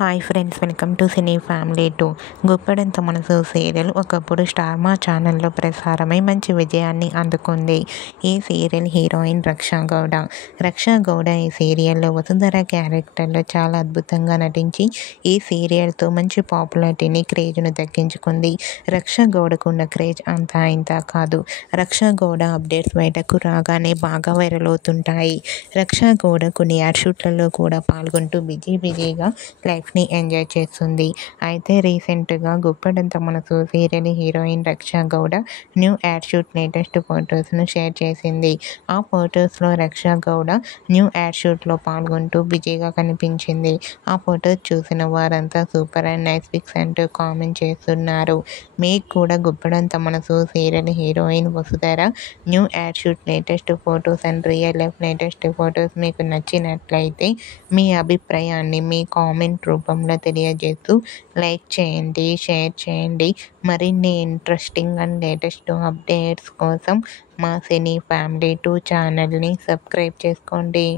Hi friends, welcome to cine family 2. Guppedantha Manasu serial ఒకప్పుడు star మా ఛానల్లో ప్రసారమై మంచి విజయాన్ని అందుకుంది. ఈ సీరియల్ హీరోయిన్ రక్షా గౌడ ఈ సీరియల్లో వసుంధర క్యారెక్టర్లో చాలా అద్భుతంగా నటించి ఈ సీరియల్తో మంచి పాపులారిటీని, క్రేజ్ను దక్కించుకుంది. రక్షా గౌడకు ఉన్న క్రేజ్ అంతా ఇంత కాదు. రక్షా గౌడ అప్డేట్స్ బయటకు రాగానే బాగా వైరల్ అవుతుంటాయి. రక్షా గౌడ కొన్ని యాడ్ షూట్లలో కూడా పాల్గొంటూ బిజీగా లైఫ్ని ఎంజాయ్ చేస్తుంది. అయితే రీసెంట్గా Guppedantha Manasu serial heroine Raksha Gowda new ad shoot latest ఫొటోస్ను షేర్ చేసింది. ఆ ఫొటోస్లో రక్షా గౌడ న్యూ యాడ్ షూట్లో పాల్గొంటూ బిజీగా కనిపించింది. ఆ ఫొటోస్ చూసిన వారంతా సూపర్ అండ్ నైస్ పిక్స్ అంటూ కామెంట్ చేస్తున్నారు. మీకు కూడా Guppedantha Manasu serial heroine Vasudhara new ad shoot latest photos and real life latest photos మీకు నచ్చినట్లయితే మీ అభిప్రాయాన్ని మీ కామెంట్ రూపంలో తెలియజేస్తూ లైక్ చేయండి, షేర్ చేయండి. మరిన్ని ఇంట్రెస్టింగ్ అండ్ లేటెస్ట్ అప్డేట్స్ కోసం మా సినీ ఫ్యామిలీ 2 ఛానల్ని సబ్స్క్రైబ్ చేసుకోండి.